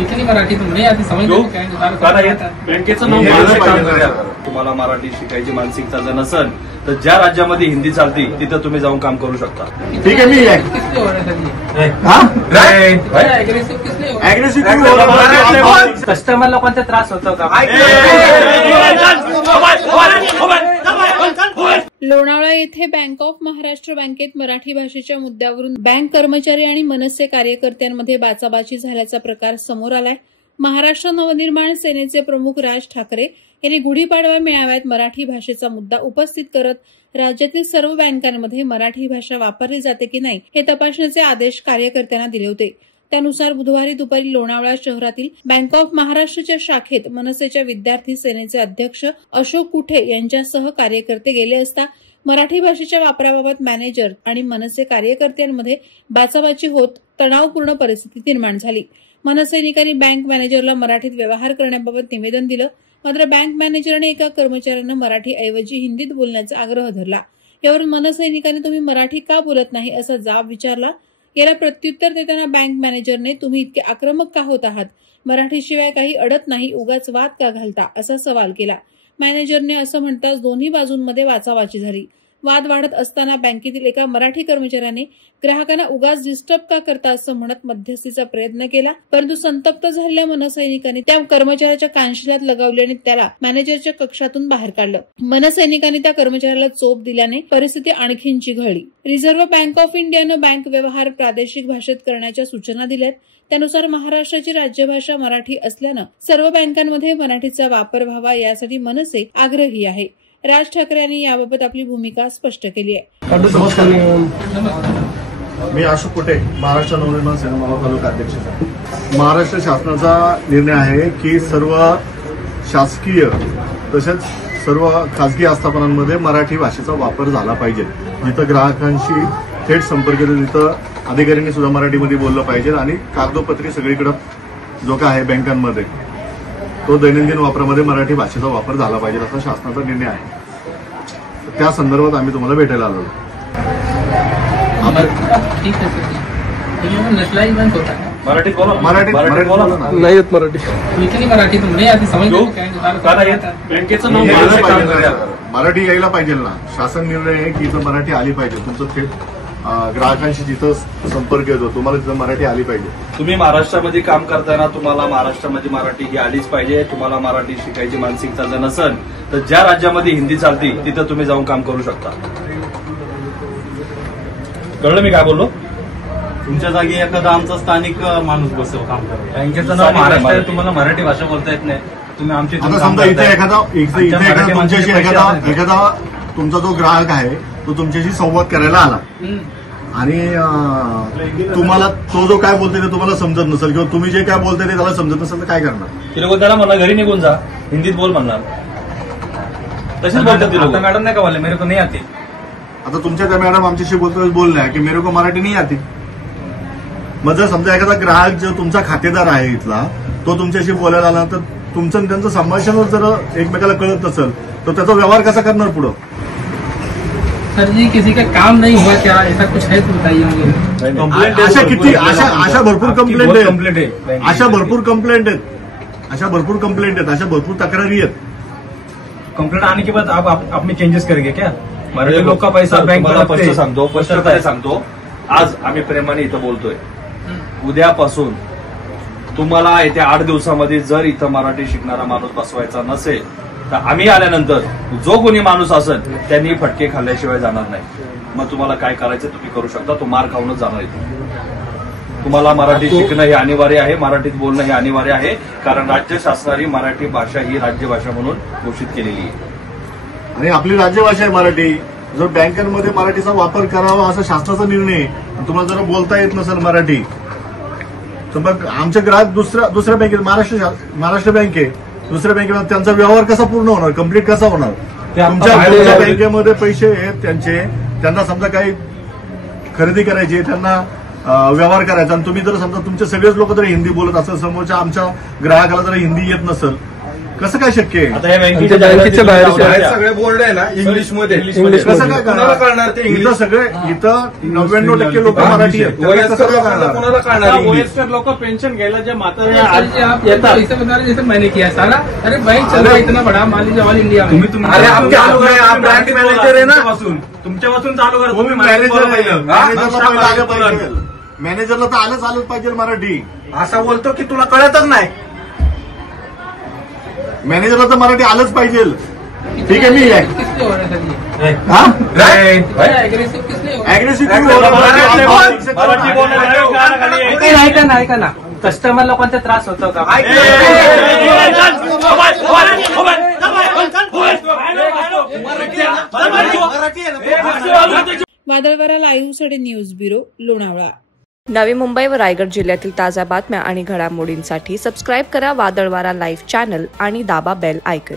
इतनी मराठी तुम नहीं आती समझ लो बँकेचं नाव तुम्हाला मराठी शिकायची मानसिकता जर नसेल तर ज्या राज्यामध्ये हिंदी चालती तिथं तुम्ही जाऊन काम करू शकता. ठीक आहे. मी कस्टमर लोकांचा त्रास होतो का? लोणावळा येथे बँक ऑफ महाराष्ट्र बँकेत मराठी भाषेच्या मुद्द्यावरून बँक कर्मचारी आणि मनसे कार्यकर्त्यांमध्ये बाचाबाची झाल्याचा प्रकार समोर आलाय. महाराष्ट्र नवनिर्माण सेनेचे प्रमुख राज ठाकरे यांनी गुढीपाडवा मेळाव्यात मराठी भाषेचा मुद्दा उपस्थित करत राज्यातील सर्व बँकांमध्ये मराठी भाषा वापरली जाते की नाही हे तपासण्याचे आदेश कार्यकर्त्यांना दिले होते. त्यानुसार बुधवारी दुपारी लोणावळा शहरातील बँक ऑफ महाराष्ट्रच्या शाखेत मनसेच्या विद्यार्थी सेनेचे अध्यक्ष अशोक कुठे यांच्यासह कार्यकर्ते गेले असता मराठी भाषेच्या वापराबाबत मॅनेजर आणि मनसे कार्यकर्त्यांमध्ये बाचाबाची होत तणावपूर्ण परिस्थिती निर्माण झाली. मनसैनिकांनी बँक मॅनेजरला मराठीत व्यवहार करण्याबाबत निवेदन दिलं. मात्र बँक मॅनेजरने एका कर्मचाऱ्यानं मराठी ऐवजी हिंदीत बोलण्याचा आग्रह धरला. यावरून मनसैनिकांनी तुम्ही मराठी का बोलत नाही असा जाब विचारला. याला प्रत्युत्तर देताना बँक मॅनेजरने तुम्ही इतके आक्रमक का होत आहात, मराठीशिवाय काही अडत नाही, उगाच वाद का घालता असा सवाल केला. मॅनेजरने असं म्हणताच दोन्ही बाजूंमध्ये वाचावाची झाली. वाद वाढत असताना बँकेतील एका मराठी कर्मचाऱ्याने ग्राहकांना उगाच डिस्टर्ब का करता असं म्हणत मध्यस्थीचा प्रयत्न केला. परंतु संतप्त झालेल्या मनसैनिकांनी त्या कर्मचाऱ्याच्या कानशिलात लगावली आणि त्याला मॅनेजरच्या कक्षातून बाहेर काढलं. मनसैनिकांनी त्या कर्मचाऱ्याला चोप दिल्याने परिस्थिती आणखीन चिघळली. रिझर्व्ह बँक ऑफ इंडियानं बँक व्यवहार प्रादेशिक भाषेत करण्याच्या सूचना दिल्यात. त्यानुसार महाराष्ट्राची राज्यभाषा मराठी असल्यानं सर्व बँकांमध्ये मराठीचा वापर व्हावा यासाठी मनसे आग्रही आहे. राज ठाकरे यांनी याबाबत आपली भूमिका स्पष्ट केली आहे. नमस्कार. मी अशोक कुठे, महाराष्ट्र नवनिर्माण सेना मावळ तालुका अध्यक्ष. महाराष्ट्र शासनाचा निर्णय आहे की सर्व शासकीय तसेच सर्व खासगी आस्थापनांमध्ये मराठी भाषेचा वापर झाला पाहिजे. जिथं ग्राहकांशी थेट संपर्क येतो तिथं अधिकाऱ्यांनी सुद्धा मराठीमध्ये बोललं पाहिजे आणि कागदोपत्री सगळीकडे जो काय आहे बँकांमध्ये तो दैनंदिन वापरामध्ये मराठी भाषेचा वापर झाला पाहिजे असा शासनाचा निर्णय आहे. त्या संदर्भात आम्ही तुम्हाला भेटायला आलो. मराठी नाही येत मराठी. इतनी मराठी तुम नहीं आती समझ लो बँकेचं नाव मराठी यायला पाहिजे ना. शासन निर्णय आहे की इथं मराठी आली पाहिजे. तुमचं थेट ग्राहकांशी जिथं संपर्क येतो तुम्हाला तिथं मराठी आली पाहिजे. तुम्ही महाराष्ट्रामध्ये काम करताना तुम्हाला महाराष्ट्रामध्ये मराठी ही आलीच पाहिजे. तुम्हाला मराठी शिकायची मानसिकता जर नसेल तर ज्या राज्यामध्ये हिंदी चालती तिथं तुम्ही जाऊन काम करू शकता. कळलं मी काय बोललो? तुमच्या जागी एखादा आमचा स्थानिक माणूस बसव काम करेल. बँकेचं नाव महाराष्ट्र आहे, तुम्हाला मराठी भाषा बोलता येत नाही, तुम्ही आमची समजा इथे एखादा तुमच्याशी एखादा तुमचा जो ग्राहक आहे तो तुमच्याशी संवाद करायला आला आणि तुम्हाला तो जो काय बोलतोय ते तुम्हाला समजत नसेल किंवा तुम्ही जे काय बोलताय ते त्याला समजत नसेल तर काय करणार? ते लोक त्याला म्हणा घरी निघून जा, हिंदीत बोल म्हणणार. तसेच बोलतात ते लोक. मॅडम नाही का बोलले मेरे को नाही आती. आता तुमच्या त्या मॅडम आमच्याशी बोलल्या की मेरे को मराठी नाही आती. मग जर समजा एखादा ग्राहक जो तुमचा खातेदार आहे इथला तो तुमच्याशी बोलायला आला तर तुमचं त्यांचं संभाषण जर एकमेकाला कळत नसेल तर त्याचा व्यवहार कसा करणार पुढं? सर जी किसी का काम नहीं हुआ क्या, ऐसा कुछ है तो बताइए मुझे. अशा भरपूर कंप्लेंट आहेत. अशा भरपूर कंप्लेंट आहेत. अशा भरपूर तक्रारी आहेत. कंप्लेंट आने के बाद आप अपने चेंजेस करेंगे क्या? मराठी लोक का पैसा बँक सांगतो. आज आम्ही प्रेमाने इथं बोलतोय. उद्यापासून तुम्हाला येत्या 8 दिवसामध्ये जर इथं मराठी शिकणारा माणूस बसवायचा नसेल तर आम्ही आल्यानंतर जो कोणी माणूस असेल त्यांनी फटके खाल्ल्याशिवाय जाणार नाही. मग तुम्हाला काय करायचं तुम्ही करू शकता. तो मार खाऊनच जाणार इथे. तुम्हाला मराठी शिकणं हे अनिवार्य आहे, मराठीत बोलणं हे अनिवार्य आहे, कारण राज्य शासनाने मराठी भाषा ही राज्यभाषा म्हणून घोषित केलेली आहे आणि आपली राज्यभाषा आहे मराठी. जर बँकांमध्ये मराठीचा वापर करावा असा शासनाचा निर्णय आहे. तुम्हाला जर बोलता येत नसेल मराठी तर मग आमचे ग्राहक दुसऱ्या बँकेत महाराष्ट्र बँक आहे दुसऱ्या बँकेमध्ये त्यांचा व्यवहार कसा पूर्ण होणार, कम्प्लीट कसा होणार? तुमच्या बँकेमध्ये पैसे आहेत त्यांना समजा काही खरेदी करायची, त्यांना व्यवहार करायचा आणि तुम्ही जर समजा तुमचे सगळेच लोक जर हिंदी बोलत असेल, समोरच्या आमच्या ग्राहकाला जर हिंदी येत नसेल कसं काय शक्य आहे? आता या आमच्या बँकेच्या बाहेर सगळे बोर्ड आहे ना इंग्लिशमध्ये. कसं काय कोणाला कळणार ते इथं इंग्लिश? सगळे इथं 99% लोक मराठी आहेत. त्याला कसं काय कळणार? कोणाला कळणार इंग्लिश? वयस्कर लोक पेन्शन घ्यायला जे सर जी आप ऐसे बता रहे जैसे मैंने किया सारा। अरे बैंक चल रहा है इतना बड़ा, मान लीजिए ऑल इंडिया में। अरे आप चालू आहे, आप ब्रँड मॅनेजर आहे ना. तुमच्यापासून चालू करा. तुम्ही मॅनेजर आहे. मॅनेजरला पहिलं आलं पाहिजे. मॅनेजरला तर आलंच पाहिजे मराठी. असा बोलतो की तुला कळतच नाही. मॅनेजरला तर मराठी आलंच पाहिजे. ठीक आहे, मी आहे. किसने हो रहा है सर ये? हा? एग्रेसिव किसने हो? अग्रेसिव्ह तुम्ही हो रहा आहे. ऐका ना कस्टमरला कोणता त्रास होतो का? वादळवारा लाईव्हसाठी न्यूज ब्युरो लोणावळा. नवी मुंबई व रायगड जिल्ह्यातील ताज्या बातम्या आणि घडामोडींसाठी सबस्क्राईब करा वादळवारा लाईव्ह चॅनल आणि दाबा बेल आयकन.